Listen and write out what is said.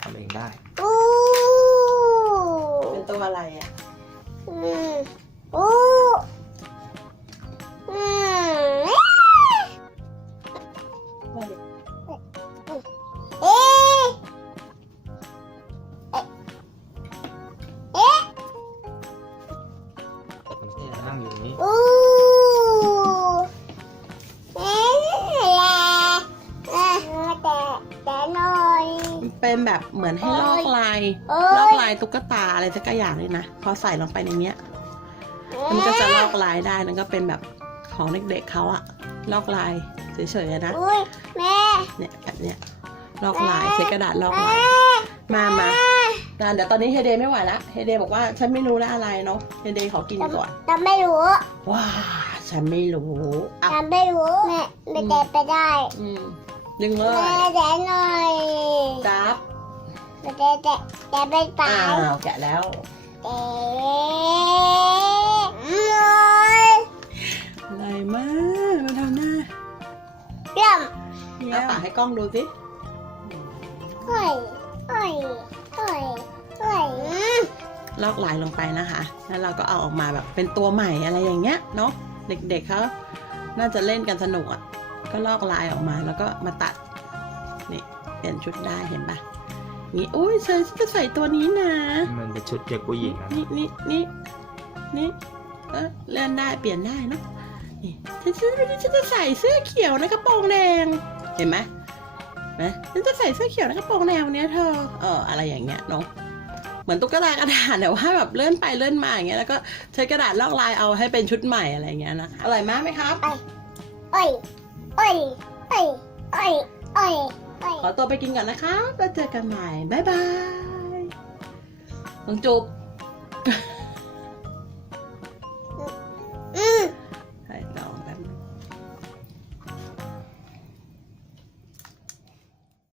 ทำเองได้ เป็นตัวอะไรอ่ะนั่งอยู่นี้ เป็นแบบเหมือนให้ลอกลายตุ๊กตาอะไรสักอย่างเลยนะพอใส่ลงไปในเนี้ยมันก็จะลอกลายได้นั่นก็เป็นแบบของเด็กๆเขาอะลอกลายเฉยๆนะเนี่ยแบบเนี้ยลอกลายใช้กระดาษลอกลายมาเดี๋ยวตอนนี้เฮเดไม่ไหวละเฮเดบอกว่าฉันไม่รู้แล้วอะไรเนาะเฮเดขอกินก่อน ฉันไม่รู้ ว้าฉันไม่รู้อ่ะ ฉันไม่รู้แม่ไม่แตะไปได้ ดึงเล แม่ ย แตะหน่อย จับ แม่แตะไปไป อ้าวแกะแล้ว แตะ อะไรมากมาทำหน้า เริ่ม เอาปากให้กล้องดูสิ เฮ้ยเฮ้ยเฮ้ยเฮ้ย ลอกลายลงไปนะคะ แล้วเราก็เอาออกมาแบบเป็นตัวใหม่อะไรอย่างเงี้ยเนาะ เด็กๆเขาน่าจะเล่นกันสนุกอ่ะ ก็ลอกลายออกมาแล้วก็มาตัด นี่เปลี่ยนชุดได้เห็นปะนี่อุ้ยฉันจะใส่ตัวนี้นะ มันเป็นชุดเด็กผู้หญิงนะ นี่เลื่อนได้เปลี่ยนได้เนาะ นี่ฉันจะใส่เสื้อเขียวนะกระโปรงแดง เห็นไหมฉันจะใส่เสื้อเขียวนะกระโปรงแดงวันนี้เธอ อะไรอย่างเงี้ยเนาะ เหมือนตุ๊กตากระดาษแต่ว่าแบบเลื่อนไปเลื่อนมาอย่างเงี้ยแล้วก็ใช้กระดาษลอกลายเอาให้เป็นชุดใหม่อะไรเงี้ยนะคะอร่อยมากไหมครับ เฮ้ยเฮ้ยเฮ้ยเฮ้ยเฮ้ยเฮ้ย ขอตัวไปกินก่อนนะคะแล้วเจอกันใหม่บ๊ายบายน้องจุ๊บ